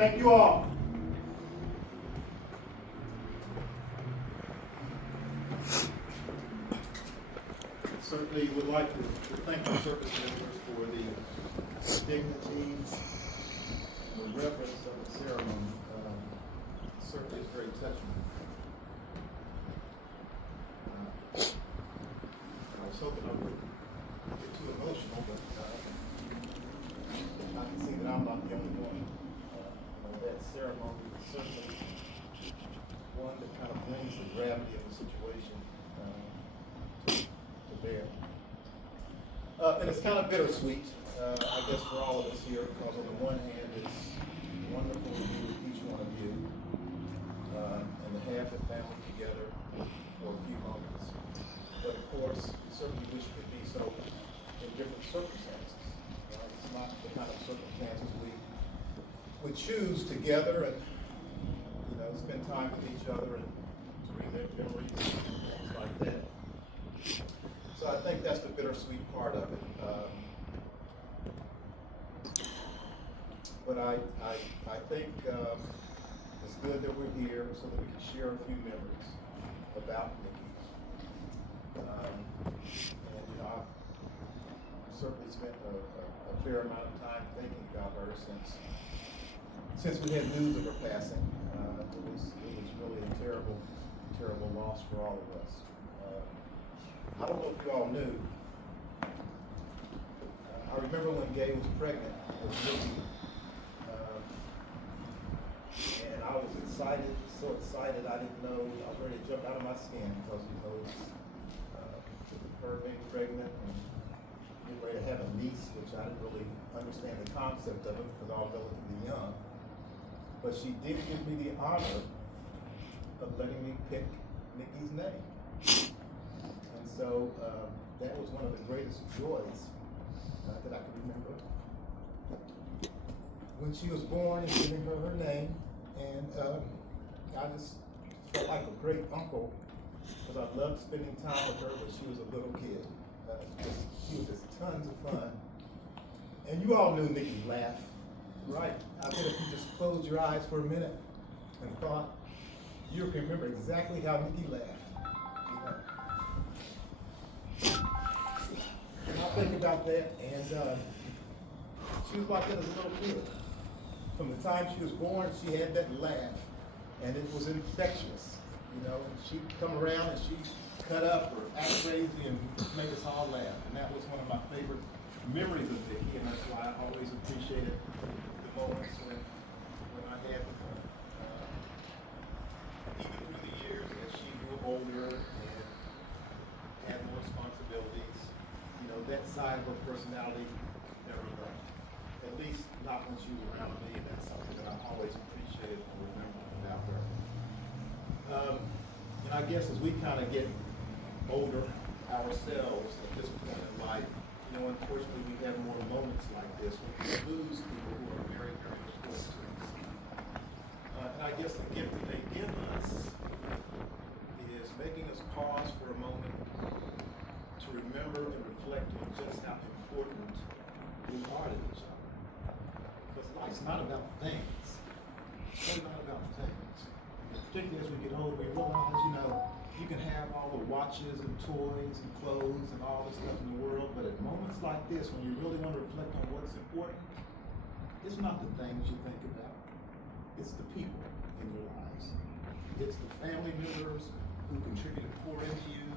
Thank you all. Certainly would like to thank the service members for the dignity and the reverence of the ceremony. Certainly is very touching. I was hoping I wouldn't get too emotional, but I can see that I'm not the only one. That ceremony is certainly one that kind of brings the gravity of the situation to bear. And it's kind of bittersweet, I guess, for all of us here, because on the one hand, it's wonderful to be with each one of you and to have the family together for a few moments. But of course, we certainly wish it could be so in different circumstances. It's not the kind of circumstances we would choose together and, spend time with each other and to relive memories and things like that. So I think that's the bittersweet part of it. But I think it's good that we're here so that we can share a few memories about Nikki. And I've certainly spent a fair amount of time thinking about her since we had news of her passing. It was really a terrible, terrible loss for all of us. I don't know if you all knew. I remember when Gay was pregnant with Nikki, and I was excited, so excited I didn't know, I was ready to jump out of my skin because her being pregnant and getting ready to have a niece, which I didn't really understand the concept of it because I was relatively young. But she did give me the honor of letting me pick Nikki's name. And so that was one of the greatest joys that I can remember. When she was born and giving her her name, and I just felt like a great uncle because I loved spending time with her when she was a little kid. She was just tons of fun. And you all knew Nikki's laugh, right? I bet if you just closed your eyes for a minute and thought, you can remember exactly how Nikki laughed. And I'll think about that, and she was like that as a little kid. From the time she was born, she had that laugh, and it was infectious, and she'd come around and she'd cut up or act crazy and make us all laugh, and that was one of my favorite memories of Nikki, and that's why I always appreciated the moments when I had with her. Even through the years, as she grew older and had more responsibilities, that side of her personality never left. At least not when she was around me, and that's something that I always appreciated and remembered about her. And I guess as we kind of get older ourselves at this point in life, unfortunately we have more moments like this when we lose people who are very, very close to us. And I guess the gift that they give us is making us pause for a moment to remember and reflect on just how important we are to each other. Because life's not about things. It's really not about things. And particularly as we get older, we realize, you can have all the watches and toys and clothes and all this stuff in the world, but at moments like this, when you really want to reflect on what's important, it's not the things you think about. It's the people in your lives. It's the family members who contribute and pour into you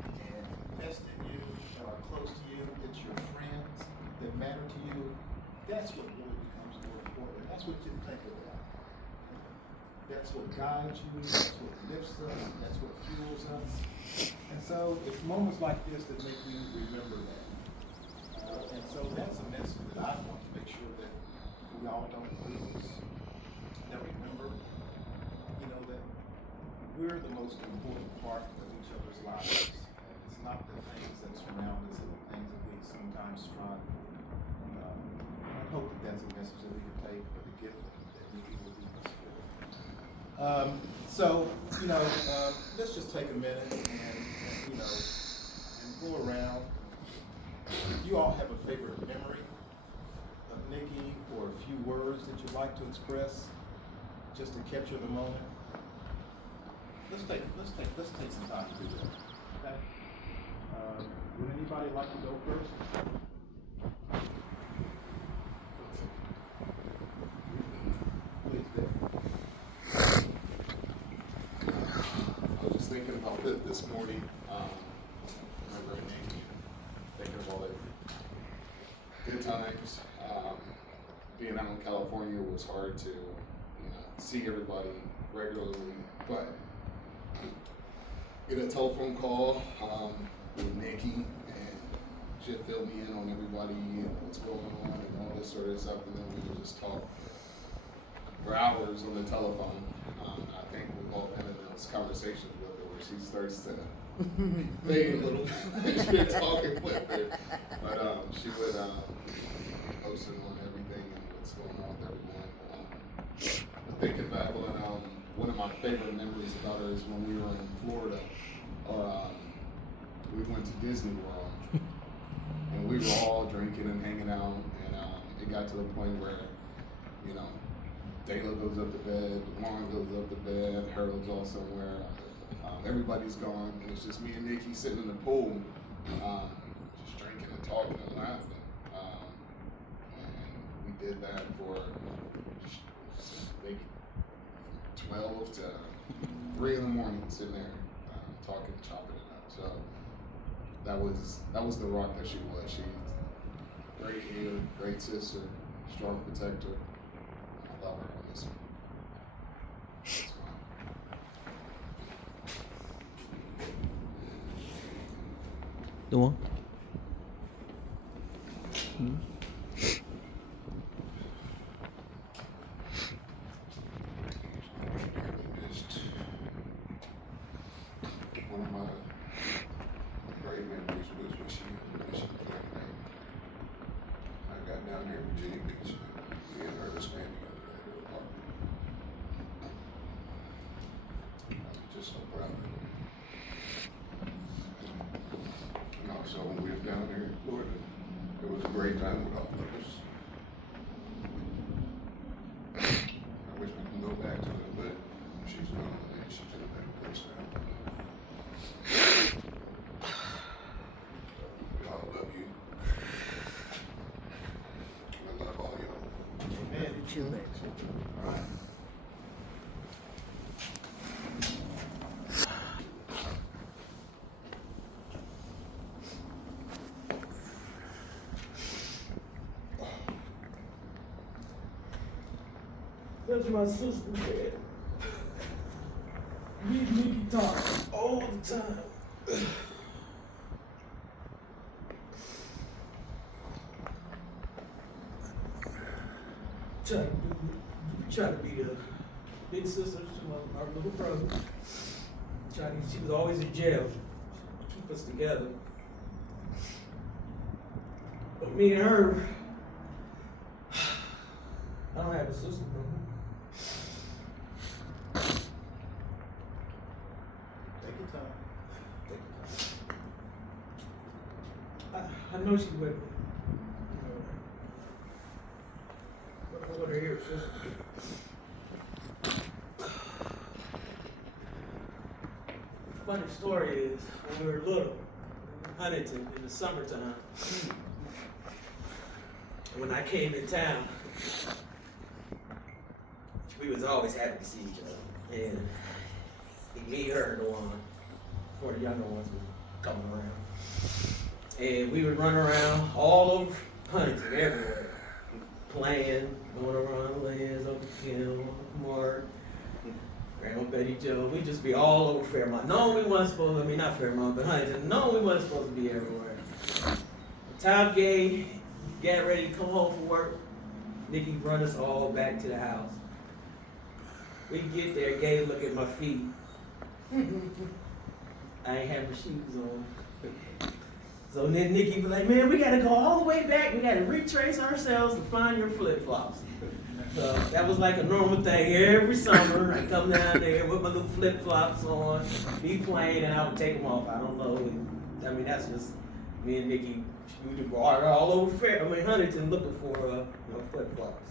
and invest in you, that are close to you. It's your friends that matter to you. That's what really becomes more important. That's what you think about. That's what guides you. That's what lifts us. That's what fuels us. And so it's moments like this that make you remember that. And so that's a message that I want to make sure that we all don't lose. That remember, that we're the most important part of each other's lives. It's not the things that surround us and the things that we sometimes strive for. I hope that that's a message that we can take for the gift that we will leave us with. Let's just take a minute and go around. You all have a favorite memory of Nikki or a few words words that you'd like to express, just to capture the moment? Let's take some time to do that. Okay. Would anybody like to go first? Please, Dave. I was just thinking about it this morning. Remember thinking about it. Good times. Being out in California was hard to, see everybody regularly, but get a telephone call with Nikki, and she'd fill me in on everybody and what's going on and all this sort of stuff, and then we would just talk for hours on the telephone. I think we've all been in those conversations with her where she starts to fade a little bit as you're talking with her, but she would be posting on everything and what's going on with everyone. Thinking back on one of my favorite memories about her is when we were in Florida, we went to Disney World, and we were all drinking and hanging out, and it got to the point where, Dayla goes up to bed, Lauren goes up to bed, Harold's all somewhere, everybody's gone, and it's just me and Nikki sitting in the pool, just drinking and talking and laughing, and we did that for maybe 12 to 3 in the morning, sitting there talking, chopping it up. So that was the rock that she was. She's great here, great sister, strong protector. I love her. I miss her. That's fine. The one? One of my great memories was when she was in Michigan campaign. I got down here in Virginia Beach. Me and her was staying together at her apartment. I was just so proud of her. And also when we was down here in Florida, it was a great time with all of us. I wish we could go back to it, but she's gone and she's in a better place now. We all love you. I love all y'all. Amen. All right. That's my sister, man. Me and Nikki talk all the time. Try to be the big sister to our little brother. She was always in jail. She keep us together. But me and her, I don't have a sister, bro. Take your time. I know she's with me. But I want her here, sister. Funny story is, when we were little, Huntington, in the summertime, when I came in town, we was always happy to see each other. And me, her, and the one, before the younger ones were coming around. And we would run around all over Huntington, everywhere, playing, going around lands, up the hill, Mark, Grandma Betty Joe. We'd just be all over Fairmont. No, we wasn't supposed to, not Fairmont, but Huntington. No, we wasn't supposed to be everywhere. Time Gay got ready to come home from work. Nikki run us all back to the house. We get there, Gay look at my feet. I ain't have my shoes on. So then Nikki be like, man, we gotta go all the way back. We gotta retrace ourselves and find your flip-flops. So that was like a normal thing. Every summer, I come down there with my little flip-flops on, be playing, and I would take them off. I don't know. I mean, that's just me and Nikki. We would go all over Huntington looking for flip-flops.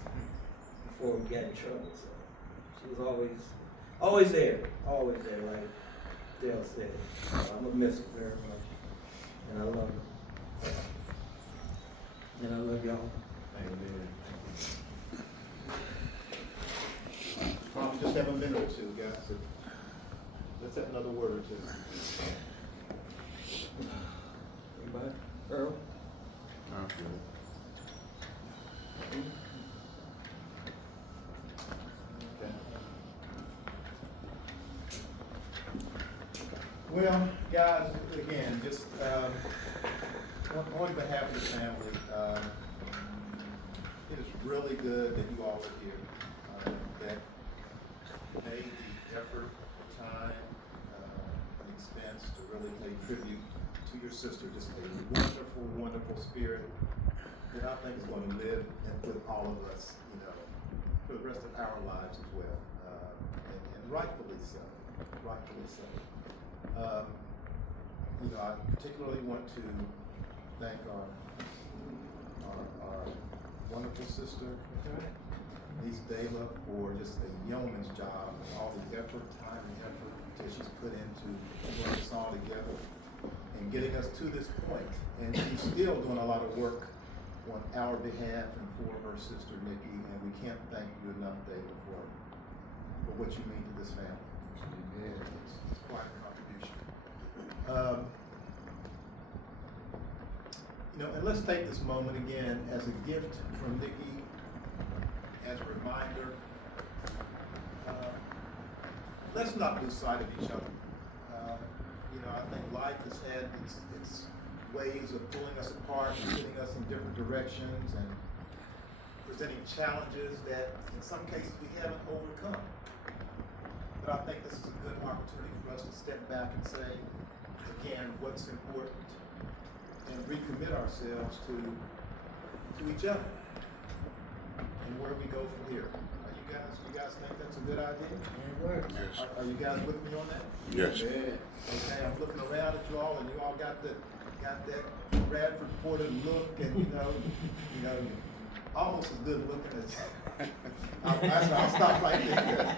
before we got in trouble. So she was always there, like Dale said. So I'm gonna miss her very much, and I love her, and I love y'all. Amen. Probably just have a minute or two, guys. Let's have another word or two. Anybody? Earl? I'm good. Okay. Well, guys, again, just on behalf of the family, it is really good that you all are here, that made the effort, time, and expense to really pay tribute to your sister. Just a wonderful, wonderful spirit that I think is going to live with all of us, you know, for the rest of our lives as well, and rightfully so, rightfully so. You know, I particularly want to thank our wonderful sister, Niece Dela, for just a yeoman's job, all the effort, time and effort that she's put into putting this all together and getting us to this point. And she's still doing a lot of work on our behalf and for her sister Nikki, and we can't thank you enough, Dela, for what you mean to this family. It's quite a contribution. You know, and let's take this moment again as a gift from Nikki, as a reminder. Let's not lose sight of each other. You know, I think life has had its ways of pulling us apart and getting us in different directions and presenting challenges that in some cases we haven't overcome. But I think this is a good opportunity for us to step back and say, again, what's important and recommit ourselves to each other and where we go from here. You guys think that's a good idea? Yes. Are you guys with me on that? Yes. Yeah. Okay, I'm looking around at you all, and you all got that Bradford Porter look, and you know, almost as good looking as. I'll stop right there.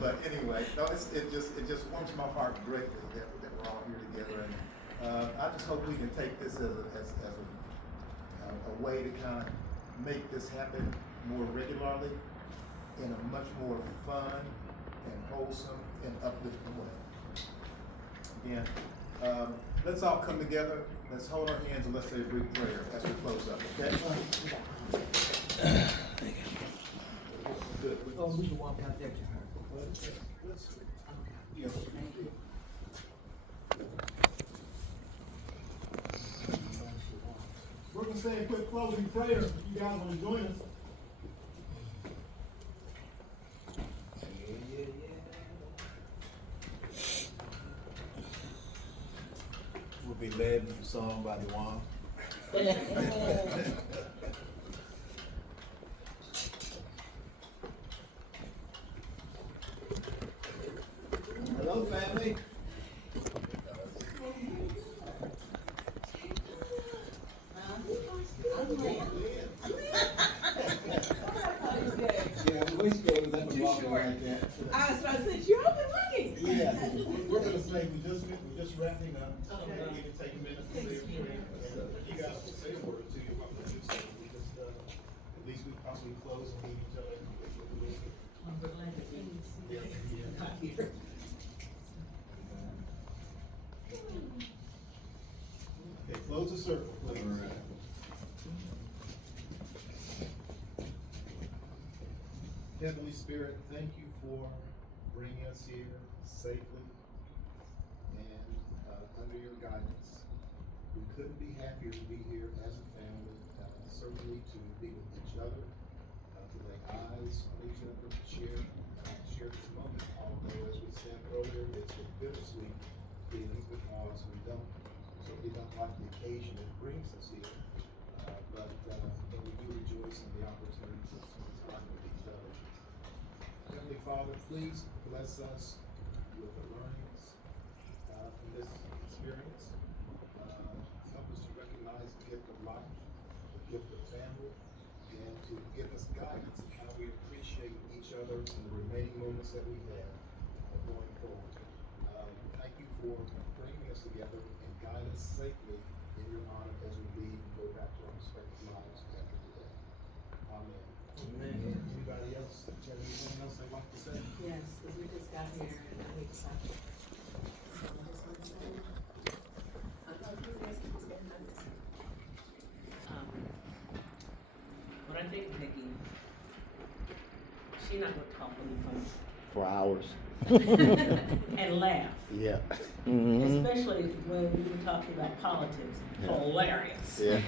But anyway, no, it just warms my heart greatly that we're all here together, and I just hope we can take this as a way to kind of make this happen more regularly in a much more fun and wholesome and uplifting way. Again, let's all come together, let's hold our hands and let's say a brief prayer as we close up, okay? Good. Oh, we can walk out there to her. We're going to say a quick closing prayer if you guys want to join us. We'll be led with a song by Dewan. Hello, family. Yeah, we wish there was up and walking like that. I was about to say, you're up and running. Yeah, we're gonna say, we're just wrapping up. We can take a minute to say a prayer. You guys will say a word or two about what you say. We just, at least we probably close and meet each other. Yeah, not here. Okay, close the circle, please. All right. Heavenly Spirit, thank you for bringing us here safely and under your guidance. We couldn't be happier to be here as a family, certainly to be with each other, to lay eyes on each other, to share this moment. Although, as we said earlier, it's a bittersweet feeling because we certainly don't like the occasion that brings us here, but we do rejoice in the opportunity to spend time with each other. Heavenly Father, please bless us with the learnings from this experience. Help us to recognize the gift of life, the gift of family, and to give us guidance together in the remaining moments that we have going forward. Thank you for bringing us together and guide us safely in your honor as we leave and go back to our respective lives after today. Amen. Amen. Anybody else, do you have anything else they'd like to say? Yes, because we just got here and I need to stop. What I think, Nikki, she not gonna talk any For hours. funny and laugh, Yeah. especially when we were talking about politics. Yeah. Hilarious. Yeah.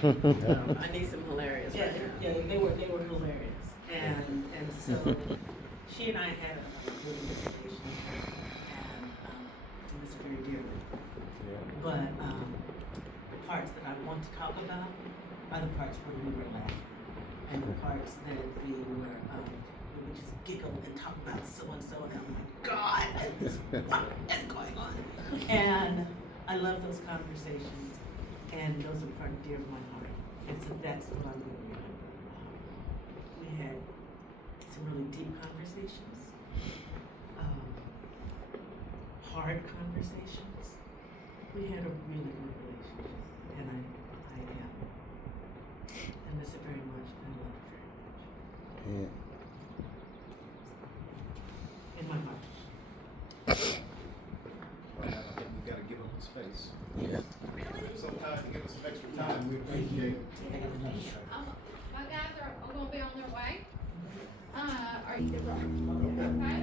I need some hilarious Yeah, right now. yeah, they were hilarious, and so she and I had a really good relationship, and it was very dearly. But the parts that I want to talk about are the parts where we were laughing, and the parts that we were we would just giggle and talk about so and so, and I'm like, God, what is going on? And I love those conversations, and those are part dear to my heart, and so that's what I'm really remember. We had some really deep conversations, hard conversations. We had a really good relationship, and I miss it very much, and I love it very much. Yeah. In my heart. Well, I think we gotta give up the space. Yeah. Sometimes to give us some extra time, we appreciate it. My guys are gonna be on their way. Are you, okay?